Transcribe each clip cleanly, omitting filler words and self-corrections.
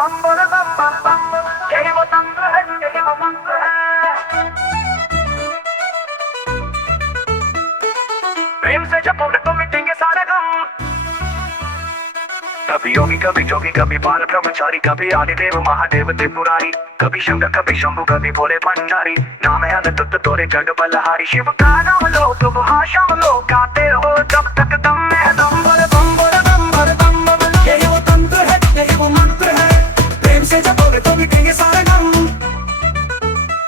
बम बोले बम बम बम, यही वो तंत्र है, यही वो मंत्र है। प्रेम से जपोगे तो मिटेंगे सारे गम। कभी योगी कभी जोगी कभी बाल ब्रह्मचारी, कभी आदिदेव महादेव त्रिपुरारी, कभी शंकर कभी शंभु कभी भोले भंडारी। नाम है अनंत तोरे जग बलहारी। शिव का नाम लो तो भाषा लो, गाते हो जब तक दम में दम। बोले बम बोले बम बोले बम बम, यही वो तंत्र है, यही वो मंत्र है। प्रेम से जपोगे तो मिटेंगे सारे गम।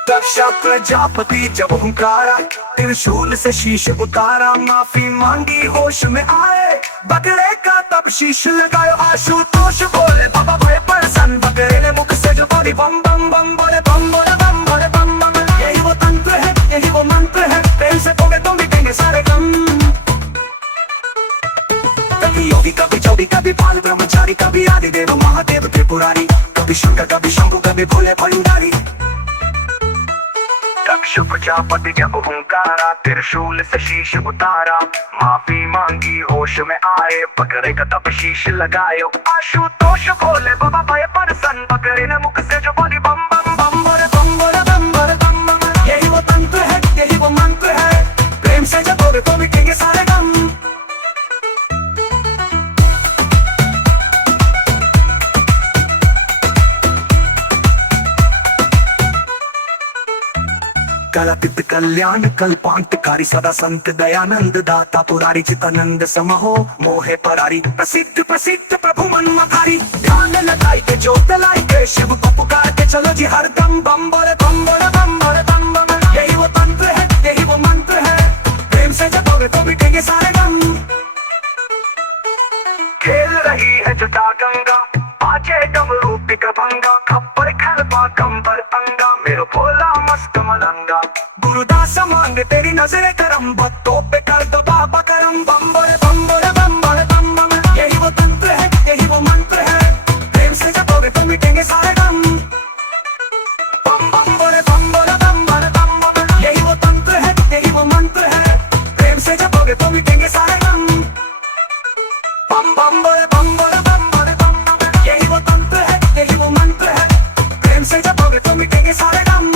दक्ष प्रजापति जब हुंकारा, त्रिशूल से शीश उतारा, माफी मांगी होश में आए, बकरे का तब शीश लगायो। आशुतोष बोले बाबा भय प्रसन्न, बकरे ने मुख से जो बोली बम बम बम बोले बम बोले बम बोले बम बम। यही वो तंत्र है, यही वो मंत्र है। प्रेम से बोले तो मिटेंगे सारे गम। कभी योगी कभी जोगी कभी बाल ब्रह्मचारी, कभी आदिदेव महादेव त्रिपुरारी, कभी शंकर कभी शंभु कभी भोले भंडारी। दक्ष प्रजापति जब हुंकारा, त्रिशूल से शीश उतारा, माफी मांगी होश में आए, बकरे का तब शीश लगायो। आशुतोष बोले बाबा भय प्रसन्न, बकरे ने मुख से जो बोली बम बम बम बोले बम बोले बम बोले बम बम। यही वो तंत्र है, यही वो मंत्र है। प्रेम से जब बोले तो मिटेंगे सारे गम। कलातीत कल्याण कल्पांतकारी, सदा संत दयानंद दाता पुरारी, चितानंद समहो मोहे परारी। प्रसिद्ध प्रसिद्ध प्रभु मनमकारी, ध्यान लगाई के ज्योत लाई के, शिव को पुकार के चलो जी हरदम। बम बोले बम बोले बम बोले बम बम, यही वो तंत्र है, यही वो मंत्र है। प्रेम से जपोगे तो मिटेंगे सारे गम। खेल रही है जटा गंगा, बाजे डमरू पिक भंगा, खप्पर खलबा कंबर अंगा, मेरो भोला मस्त मलंगा। गुरुदास मांगे तेरी नजरे करम, बत्तों पे कर दो बाबा करम। बम बोले बम बोले बम बोले बम बम, यही वो तंत्र है, यही वो मंत्र है। प्रेम से जपोगे तो मिटेंगे सारे गम। बम बम बोले बम बोले बम बोले बम बम, यही वो तंत्र है, यही वो मंत्र है। प्रेम से जपोगे तो मिटेंगे सारे गम। बम बम बोले बम बोले बम बोले बम बम, यही वो तंत्र है, यही वो मंत्र है। प्रेम से जपोगे तो मिटेंगे सारे गम।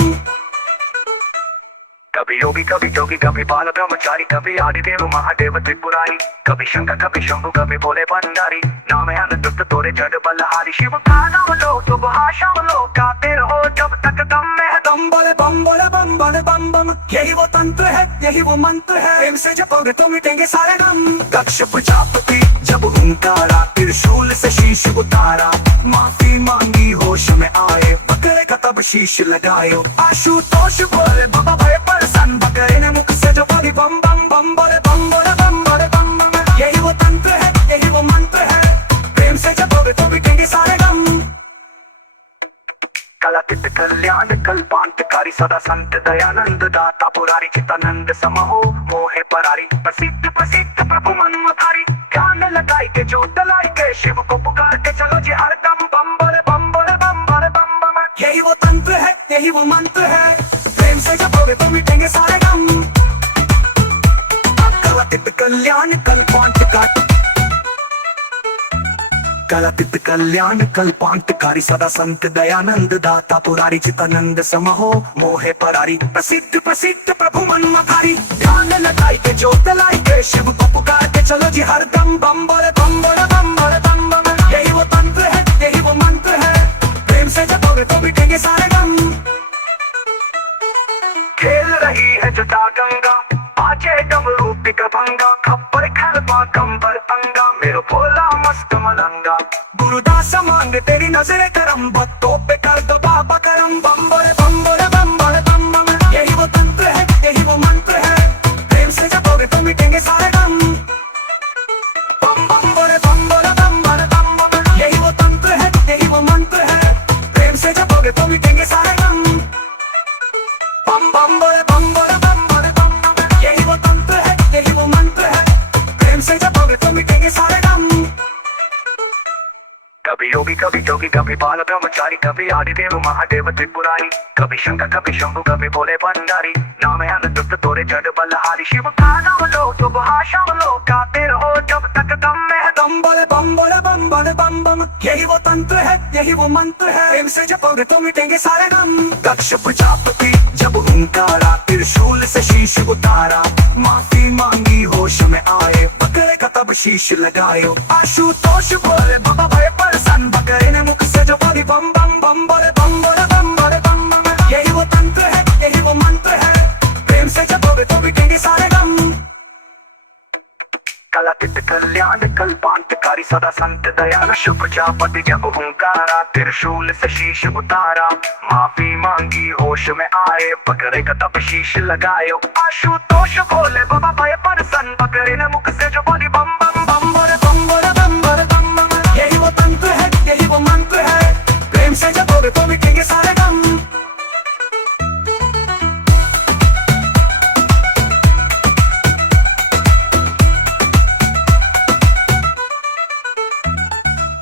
कभी योगी कभी जोगी कभी बाल ब्रह्मचारी, कभी आदिदेव महादेव त्रिपुरारी, कभी शंकर कभी शंभु कभी भोले भंडारी। नाम है अनंत तोरे जग बलहारी। शिव का नाम लो तो भाषा लो, गाते रहो जब तक दम में दम। बोले बम बोले बम बोले बम बम, यही वो तंत्र है, यही वो मंत्र है। प्रेम से जपोगे तो मिटेंगे सारे गम। दक्ष प्रजापति जब हुंकारा, त्रिशूल से शीश उतारा, माफी मांगी होश में आए, बकरे का तब शीश लगायो। आशुतोष बोले बाबा भय प्रसन्न, बकरे ने मुख से जो बोली बम बम बम बोले बम बोले बम बोले बम बम। यही वो तंत्र है, यही वो मंत्र है। प्रेम से जपोगे तो मिटेंगे सारे गम। कलातीत कल्याण कल्पांतकारी, सदा संत दयानंद दाता पुरारी, चितानंद समहो मोहे परारी। प्रसिद्ध प्रसिद्ध प्रभु मनमकारी, ध्यान लगाई के ज्योत लाई के, शिव को पुकार के चलो जी हरदम। बम बोले बम बोले बम बोले बम बम, यही वो तंत्र है, यही वो मंत्र है। प्रेम से जपोगे तो मिटेंगे सारे गम। कलातीत कल्याण कल्पांतकारी, कलातीत कल्याण कल्पांतकारी, सदा संत दयानंद दाता पुरारी, चितानंद समहो मोहे परारी। प्रसिद्ध प्रसिद्ध प्रभु मनमकारी, ध्यान लगाई के ज्योत लाई के, शिव को पुकार के चलो जी हरदम। बम बोले बम बोले बम बोले बम बम, यही वो तंत्र है, यही वो मंत्र है। प्रेम से जपोगे तो मिटेंगे सारे गम। खेल रही है जटा गंगा, बाजे डमरू पिक भंगा, खप्पर खलबा कंबर अंगा, मेरो भोला मस्त मलंगा। गुरुदास मांगे तेरी नजरे करम, बत्तों पे कर दो बाबा करम। बम बोले बम बोले बम बोले बम बम, यही वो तंत्र है, यही वो मंत्र है। प्रेम से जपोगे तो मिटेंगे सारे गम। बम बम बोले बम बोले बम बोले बम बम, यही वो तंत्र है, यही वो मंत्र है। प्रेम से जपोगे तो मिटेंगे सारे गम। बम बम बोले बम बोले बम बोले बम बम, यही वो तंत्र है, यही वो मंत्र है। प्रेम से जपोगे तो मिटेंगे सारे गम। कभी योगी कभी जोगी कभी बाल ब्रह्मचारी कभी आदिदेव महादेव त्रिपुरारी कभी शंकर कभी शंभु कभी भोले भंडारी नाम है अनंत तोरे जग बलहारी शिव का नाम लो तो भाषा लो गाते रहो जब तक दम में है दम बोले बम बोले बम बोले बम बम यही वो तंत्र है यही वो मंत्र है प्रेम से जपोगे तो मिटेंगे सारे गम दक्ष प्रजापति जब हुंकारा त्रिशूल से शीश उतारा माफी मांगी होश में आए बकरे का तब शीश लगायो आशुतोष बोले बाबा भय प्रसन्न बकरे ने मुख से जो बोली बम बम बम बोले बम बोले बम बोले बम बम यही वो तंत्र है यही वो मंत्र है प्रेम से जपोगे तो मिटेंगे सारे गम कलातीत कल्याण कल्पांतकारी सदा संत दयाल शुभ प्रजापति जब हुंकारा त्रिशूल से शीश उतारा माफी मांगी होश में आए बकरे का तब शीश लगायो आशुतोष बोले बाबा भय प्रसन्न बकरे ने मुख से जो बोली बम बम बम बोले बम बोले बम बोले बम बम यही वो तंत्र है यही वो मंत्र है प्रेम से जपोगे तो मिटेंगे सारे गम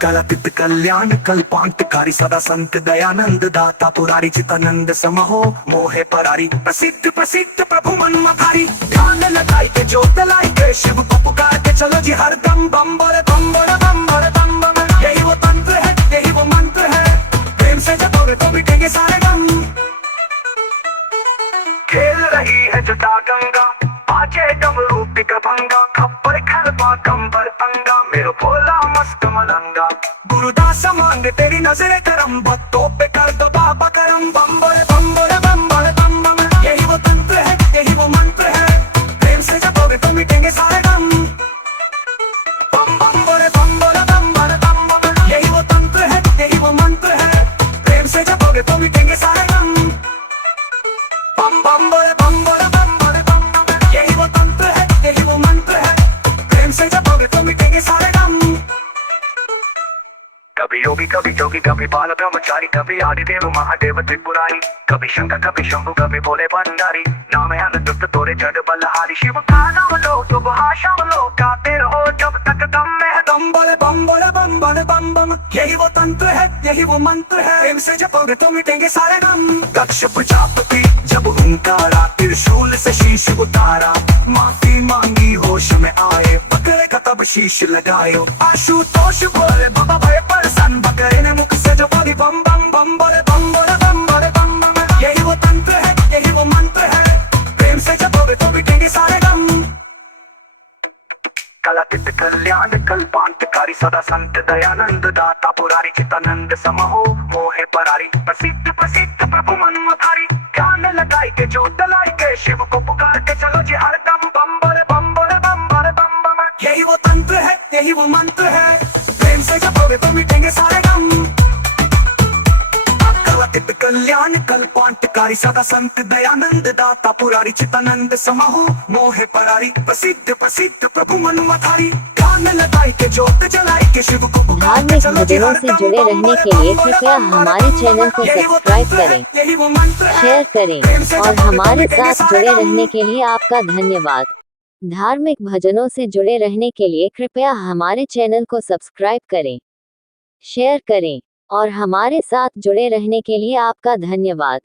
कलातीत कल्याण कल्पांतकारी सदा संत दयानंद दाता पुरारी चितानंद समहो मोहे परारी प्रसिद्ध प्रसिद्ध प्रभु मनमधारी ध्यान लगाई के जोत लाई के शिव को पुकार के चलो जी हर दम बम बोले बम बोले बम बोले बम बम यही वो तंत्र है यही वो मंत्र है प्रेम से जपोगे तो मिटेंगे सारे गम खेल रही है जटा गंगा बाजे डमरू पिका भंगा खप्पर खलबा कंबर अंगा मेरो भोला मस्त मलंगा गुरुदास मांगे तेरी नजरे करम भक्तों पे कर दो बाबा करम बम बोले बम बोले बम बोले बम बम यही वो तंत्र है यही वो मंत्र है प्रेम से जपोगे तो मिटेंगे सारे गम बम बम बोले बम बोले बम बोले बम बम यही वो तंत्र है यही वो मंत्र है प्रेम से जपोगे तो मिटेंगे सारे गम बम बम बोले बम बोले बम बोले बम बम यही वो तंत्र है यही वो मंत्र है प्रेम से जपोगे तो मिटेंगे सारे गम कभी योगी कभी जोगी कभी बाल ब्रह्मचारी कभी आदिदेव महादेव त्रिपुरारी कभी शंकर कभी शंभु कभी भोले भंडारी नाम है अनंत तोरे जग बलहारी शिव का नाम लो तो भाषा लो गाते रहो जब तक दम में है दम बोले बम बोले बम बोले बम बम यही वो तंत्र है यही वो मंत्र है प्रेम से जपोगे तो मिटेंगे सारे गम दक्ष प्रजापति जब हुंकारा त्रिशूल से शीश उतारा माफी मांगी होश में आए बकरे का तब शीश लगायो आशुतोष बोले बाबा भय प्रसन्न बकरे ने मुख से जो बोली बम बम बम बोले बम बोले बम बोले बम बम यही वो तंत्र है यही वो मंत्र है प्रेम से जपोगे तो मिटेंगे सारे गम कलातीत कल्याण कल्पांतकारी सदा संत दयानंद दाता पुरारी चितानंद समहो मोहे परारी प्रसिद्ध प्रसिद्ध प्रभु मनमधारी ध्यान लगाई के जोत लाई के शिव को पुकार के चलो जी हर दम बम बोले बम बोले बम बोले बम बम यही वो तंत्र है यही वो मंत्र है प्रेम से जपोगे तो मिटेंगे सारे गम कलातीत कल्याण कल्पांतकारी सदा संत दयानंद दाता पुरारी चितानंद समहो मोहे परारी प्रसिद्ध प्रसिद्ध प्रभु मनमधारी ध्यान लगाई के जोत जलाई के शिव को पुकार के चलो जी हर दम जुड़े रहने के लिए कृपया हमारे चैनल को सब्सक्राइब करें, शेयर करें और हमारे साथ जुड़े रहने के लिए आपका धन्यवाद। धार्मिक भजनों से जुड़े रहने के लिए कृपया हमारे चैनल को सब्सक्राइब करें, शेयर करें और हमारे साथ जुड़े रहने के लिए आपका धन्यवाद।